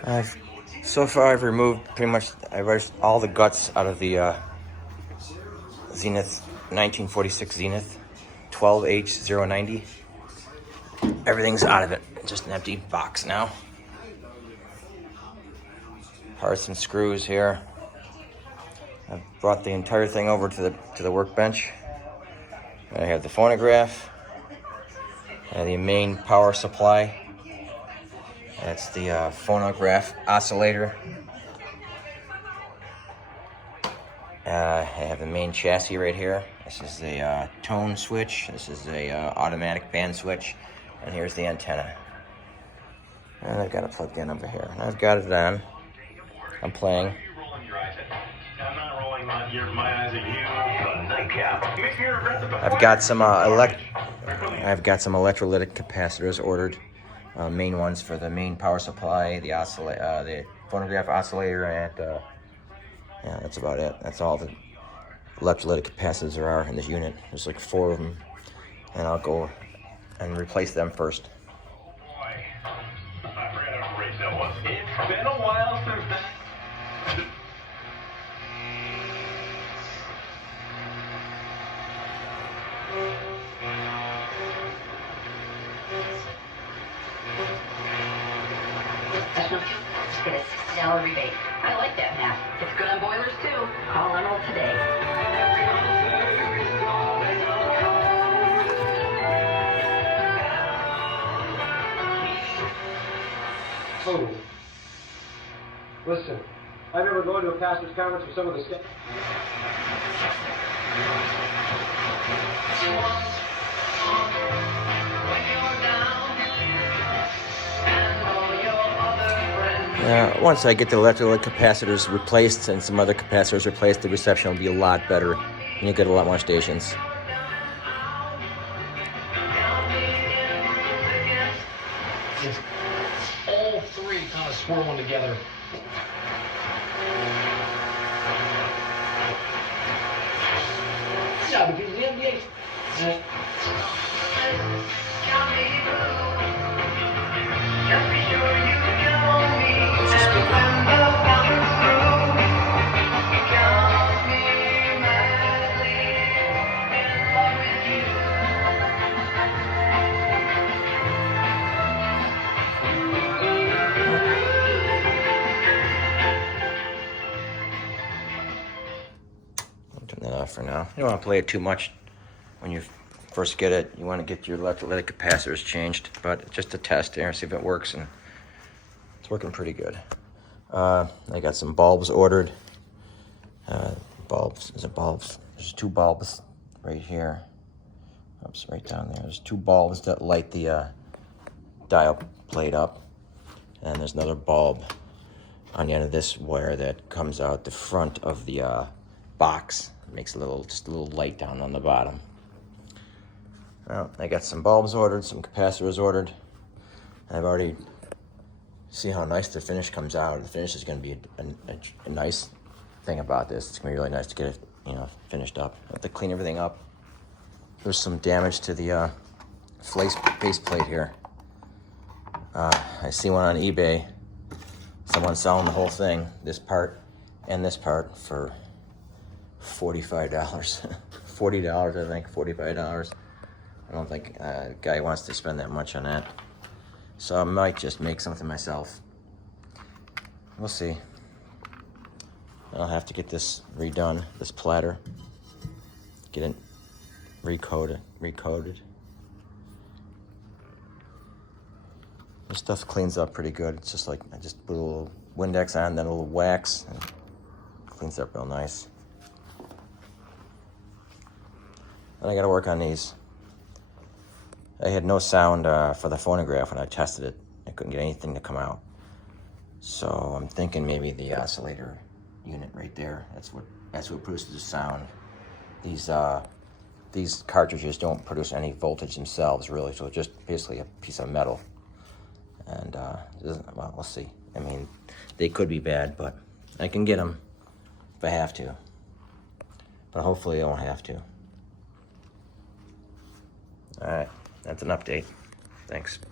So far I've removed all the guts out of the Zenith 1946 Zenith 12H090. Everything's out of it. Just an empty box now. Parts and screws here. I've brought the entire thing over to the workbench. I have the phonograph. I have the main power supply. That's the phonograph oscillator. I have the main chassis right here. This is a tone switch. This is a automatic band switch. And here's the antenna. And I've got it plugged in over here. And I've got it on. I'm playing. I've got some electrolytic capacitors ordered. Main ones for the main power supply, the phonograph oscillator, and yeah, that's about it. That's all the electrolytic capacitors there are in this unit. There's like 4 of them, and I'll go and replace them first. It's been a while since that. Just get a $60 rebate. I like that map. It's good on boilers too. Call Emerald today. Oh, listen, I remember going to a pastor's conference with some of the staff. Once I get the electrolytic capacitors replaced and some other capacitors replaced, the reception will be a lot better, and you'll get a lot more stations. All 3 kind of swirling together. Yeah, because the NBA. Turn that off for now. You don't want to play it too much when you first get it. You want to get your electrolytic capacitors changed, but just to test here, see if it works, and it's working pretty good. I got some bulbs ordered. Bulbs. There's 2 bulbs right here. Oops, right down there. There's 2 bulbs that light the dial plate up, and there's another bulb on the end of this wire that comes out the front of the box. It makes just a little light down on the bottom. Well, I got some bulbs ordered, some capacitors ordered. I've already see how nice the finish comes out. The finish is going to be a nice thing about this. It's going to be really nice to get it, finished up. I have to clean everything up. There's some damage to the faceplate here. I see one on eBay. Someone's selling the whole thing, this part and this part, for $45. $40, I think, $45. I don't think a guy wants to spend that much on that. So I might just make something myself. We'll see. I'll have to get this redone, this platter. Get it recoated. This stuff cleans up pretty good. It's just like, I just put a little Windex on, then a little wax, and cleans up real nice. Then I gotta work on these. I had no sound for the phonograph when I tested it. I couldn't get anything to come out. So I'm thinking maybe the oscillator unit right there. That's what produces the sound. These cartridges don't produce any voltage themselves, really. So it's just basically a piece of metal. And well, we'll see. I mean, they could be bad, but I can get them if I have to. But hopefully I won't have to. All right. That's an update. Thanks.